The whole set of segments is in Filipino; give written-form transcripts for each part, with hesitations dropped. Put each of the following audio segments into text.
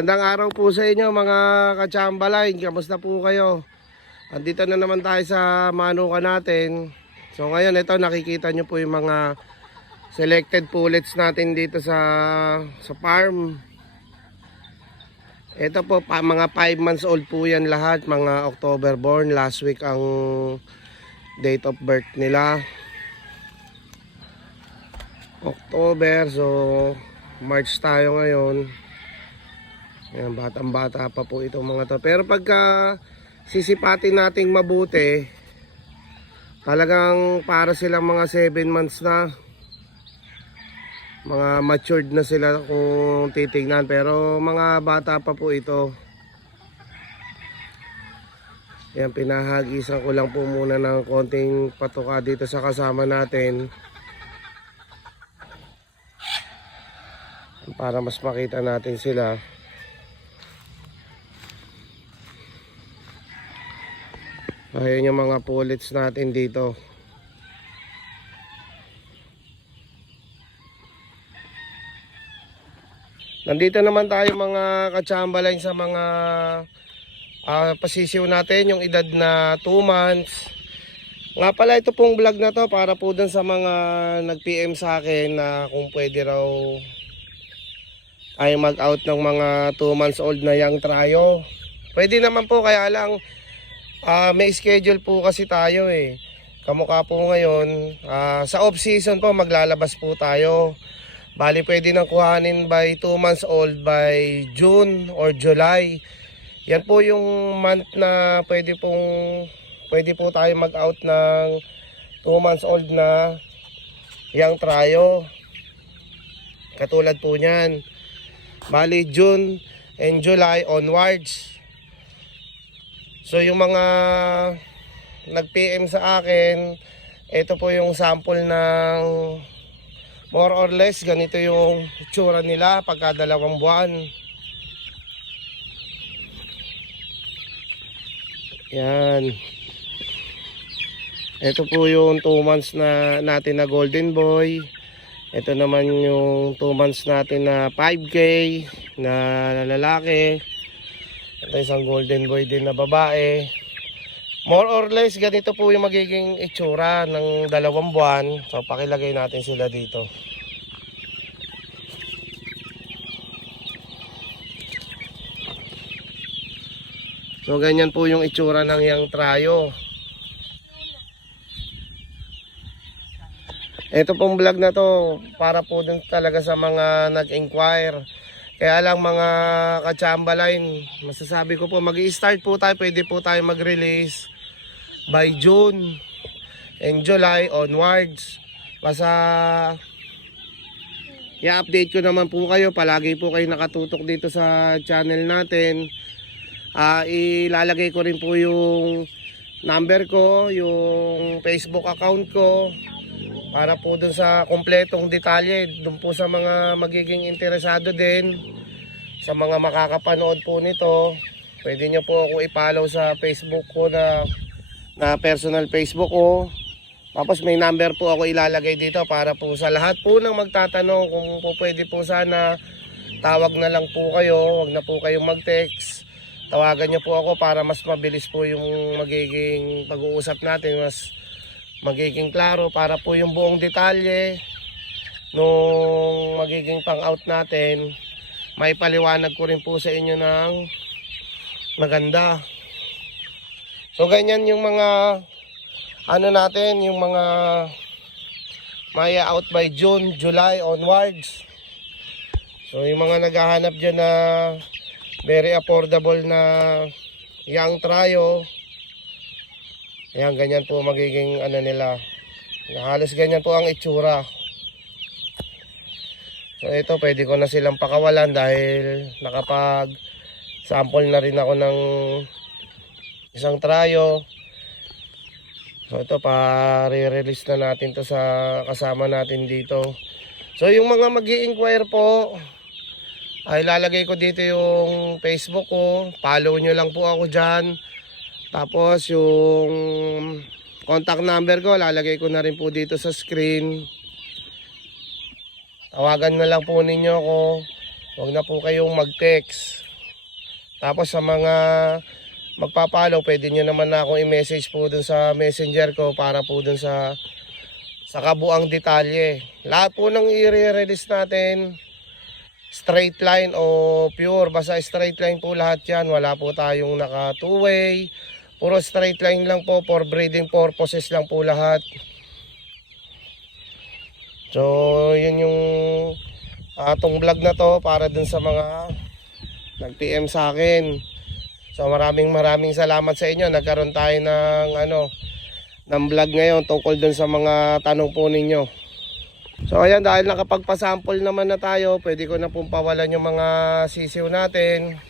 Magandang araw po sa inyo mga ka-Chamberlain. Kamusta po kayo? Andito na naman tayo sa manukan natin. So ngayon ito nakikita nyo po yung mga selected pullets natin dito sa farm. Ito po mga 5 months old po yan lahat. Mga October born. Last week ang date of birth nila. October, so March tayo ngayon. Ayan, batang bata pa po itong mga to. Pero pagka sisipatin nating mabuti, talagang para silang mga 7 months na. Mga matured na sila kung titignan. Pero mga bata pa po ito. Ayan, pinahagisan ko lang po muna ng konting patuka dito sa kasama natin. Para mas makita natin sila. Ayan yung mga pullets natin dito. Nandito naman tayo mga ka-Chamberlain sa mga pasisiw natin, yung edad na 2 months. Nga pala ito pong vlog na to para po dun sa mga nag-PM sa akin na kung pwede raw ay mag-out ng mga 2 months old na young trio. Pwede naman po, kaya lang may schedule po kasi tayo eh. Kamukha po ngayon, sa off-season po maglalabas po tayo. Bali pwede nang kuhanin by 2 months old by June or July. Yan po yung month na pwede po tayo mag-out ng 2 months old na young trio. Katulad po niyan. Bali June and July onwards. So yung mga nag-PM sa akin, ito po yung sample ng more or less ganito yung itsura nila pagka 2 buwan. Yan. Ito po yung 2 months na natin na golden boy. Ito naman yung 2 months natin na 5K na lalaki. Ito isang golden boy din na babae. More or less ganito po yung magiging itsura ng 2 buwan. So pakilagay natin sila dito. So ganyan po yung itsura ng young trio. Ito pong vlog na to para po dun talaga sa mga nag-inquire. Kaya lang mga ka-Chamberlain, masasabi ko po mag-i-start po tayo, pwede po tayo mag-release by June and July onwards. Basta i-update ko naman po kayo, palagi po kayo nakatutok dito sa channel natin. Ilalagay ko rin po yung number ko, yung Facebook account ko, para po dun sa kompletong detalye, dun po sa mga magiging interesado din, sa mga makakapanood po nito. Pwede nyo po ako i-follow sa Facebook ko na personal Facebook ko. Tapos may number po ako ilalagay dito para po sa lahat po ng magtatanong kung po pwede po sana tawag na lang po kayo, wag na po kayong mag-text. Tawagan nyo po ako para mas mabilis po yung magiging pag-uusap natin, mas magiging klaro para po yung buong detalye nung magiging pang-out natin, may paliwanag ko rin po sa inyo ng maganda. So ganyan yung mga natin, yung mga may out by June, July onwards. So yung mga naghahanap dyan na very affordable na young trio, ayan, ganyan po magiging nila. Halos ganyan po ang itsura. So ito, pwede ko na silang pakawalan dahil nakapag sample na rin ako ng isang trio. So ito, pa-re-release na natin to sa kasama natin dito. So yung mga mag-i-inquire po, ay lalagay ko dito yung Facebook ko. Follow nyo lang po ako dyan. Tapos yung contact number ko, lalagay ko na rin po dito sa screen. Tawagan na lang po ninyo ako. Huwag na po kayong mag-text. Tapos sa mga magpapalo, pwede nyo naman na akong i-message po dun sa messenger ko para po dun sa kabuang detalye. Lahat po ng i-release natin, straight line o pure, basta straight line po lahat yan. Wala po tayong naka two-way, puro straight line lang po, for breeding purposes lang po lahat. So yun yung atong vlog na to para dun sa mga nag-PM sa akin. So maraming salamat sa inyo. Nagkaroon tayo ng vlog ngayon tungkol dun sa mga tanong po ninyo. So ayan, dahil nakapagpasample naman na tayo, pwede ko na pong pawalan yung mga sisiw natin.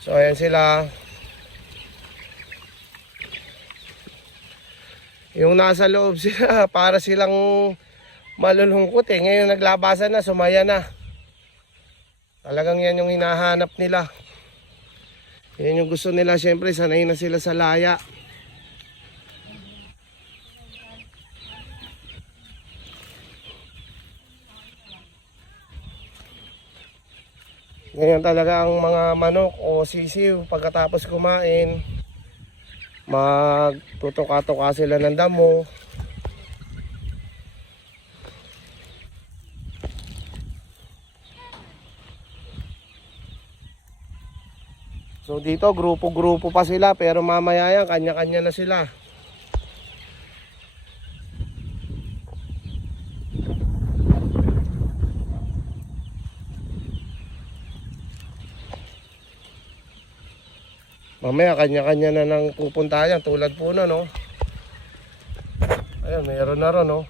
So ayan sila. Yung nasa loob sila, para silang malulungkot eh. Ngayon naglabasan na, sumaya na. Talagang yan yung hinahanap nila. Yan yung gusto nila, syempre sanay na sila sa laya. Ganyan talaga ang mga manok o sisiw pagkatapos kumain. Magtutuka-tuka sila ng damo. So dito grupo-grupo pa sila, pero mamaya yan kanya-kanya na sila. Mamaya kanya-kanya na nang pupuntahan, tulad po na, no. Ayun, meron na ron, no.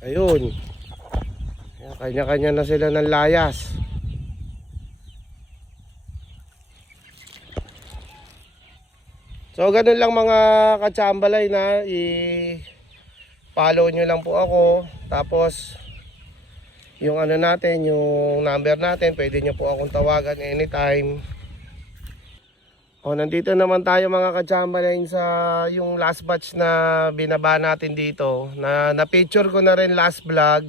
Ayun. Kanya-kanya na sila ng layas. So ganun lang mga katsambalay, na follow nyo lang po ako. Tapos yung natin, yung number natin, pwede nyo po akong tawagan anytime. O nandito naman tayo mga katsambalay sa yung last batch na binaba natin dito, na picture ko na rin last vlog.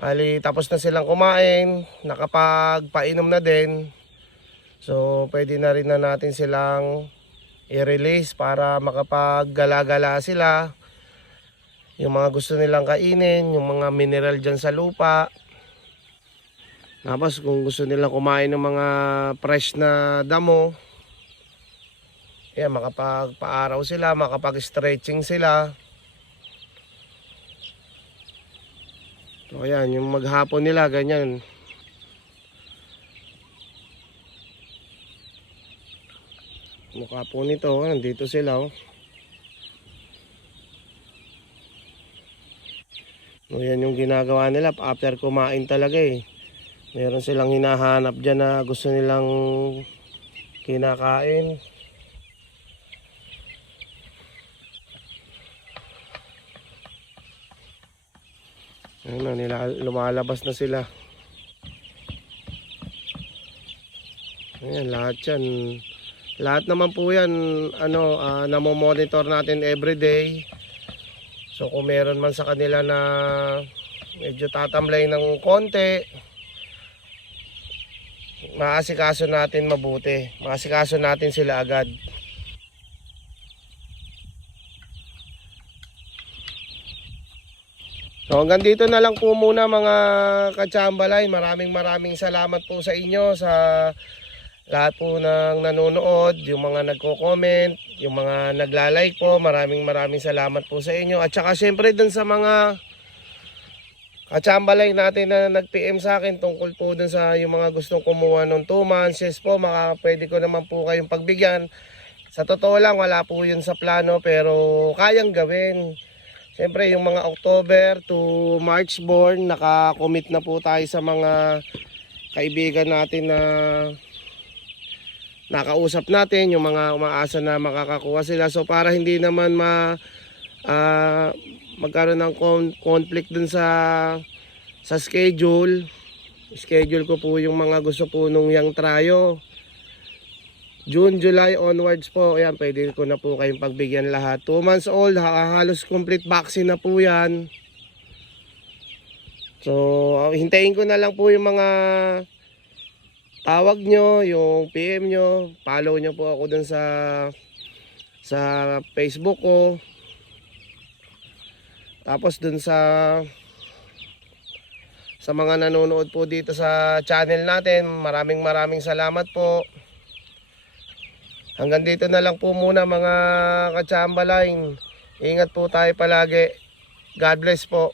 Bali tapos na silang kumain, nakapagpainom na din. So pwede na rin na natin silang i-release para makapaggala-gala sila. Yung mga gusto nilang kainin, yung mga mineral dyan sa lupa. Tapos kung gusto nilang kumain ng mga fresh na damo, yan, makapagpaaraw sila, makapag-stretching sila. So ayan, yung maghapon nila, ganyan. Mukha po nito, nandito sila, oh. So, yan yung ginagawa nila after kumain talaga eh. Meron silang hinahanap dyan na gusto nilang kinakain. Ano, lumalabas na sila. Ayan, lahat yan. Lahat naman po yan, namomonitor natin everyday. So kung meron man sa kanila na medyo tatamlay ng konti, maasikaso natin mabuti. Maasikaso natin sila agad. So hanggang dito na lang po muna mga katsambalay. Maraming salamat po sa inyo, sa lahat po ng nanonood, yung mga nagko-comment, yung mga nagla-like po. Maraming salamat po sa inyo. At saka syempre dun sa mga katsambalay natin na nag-PM sa akin tungkol po dun sa yung mga gustong kumuha ng 2 months. Yes po, pwede ko naman po kayong pagbigyan. Sa totoo lang, wala po yun sa plano, pero kayang gawin. Siyempre yung mga October to March born, naka-commit na po tayo sa mga kaibigan natin na nakausap natin, yung mga umaasa na makakakuha sila. So para hindi naman magkaroon ng conflict dun sa schedule ko po yung mga gusto po nung yang trayo. June, July onwards po, ayan, pwede ko na po kayong pagbigyan lahat. 2 months old, halos complete vaccine na po yan. So, hintayin ko na lang po yung mga tawag nyo, yung PM nyo. Follow nyo po ako dun sa Facebook ko. Tapos dun sa mga nanonood po dito sa channel natin, maraming salamat po. Hanggang dito na lang po muna mga ka-Chamberlain. Ingat po tayo palagi. God bless po.